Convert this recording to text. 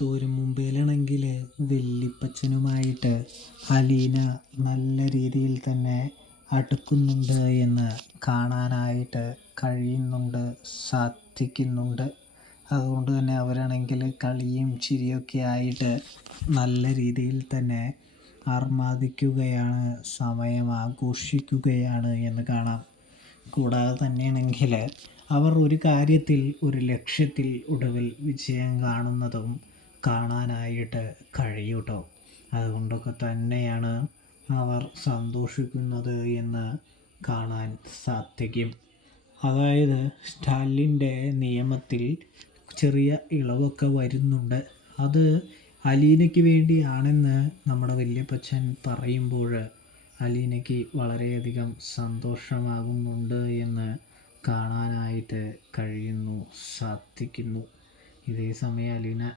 തോരും മുമ്പിലാണെങ്കിൽ വല്യപ്പച്ചനുമായിട്ട് അലീന നല്ല രീതിയിൽ തന്നെ അടുക്കുന്നുണ്ട് എന്ന് കാണാനായിട്ട് കഴിയുന്നുണ്ട്, സാധിക്കുന്നുണ്ട്. അതുകൊണ്ട് തന്നെ അവരാണെങ്കിൽ കളിയും ചിരിയൊക്കെ ആയിട്ട് നല്ല രീതിയിൽ തന്നെ ആർമാദിക്കുകയാണ്, സമയം ആഘോഷിക്കുകയാണ് എന്ന് കാണാം. കൂടാതെ തന്നെയാണെങ്കിൽ അവർ ഒരു കാര്യത്തിൽ, ഒരു ലക്ഷ്യത്തിൽ ഒടുവിൽ വിജയം കാണുന്നതും കാണാനായിട്ട് കഴിയും കേട്ടോ. അതുകൊണ്ടൊക്കെ തന്നെയാണ് അവർ സന്തോഷിക്കുന്നത് എന്ന് കാണാൻ സാധിക്കും. അതായത് സ്റ്റാലിൻ്റെ നിയമത്തിൽ ചെറിയ ഇളവൊക്കെ വരുന്നുണ്ട്. അത് അലീനയ്ക്ക് വേണ്ടിയാണെന്ന് നമ്മുടെ വല്യപ്പച്ചൻ പറയുമ്പോൾ അലീനയ്ക്ക് വളരെയധികം സന്തോഷമാകുന്നുണ്ട് എന്ന് കാണാനായിട്ട് കഴിയുന്നു, സാധിക്കുന്നു. ഇതേ സമയം അലീന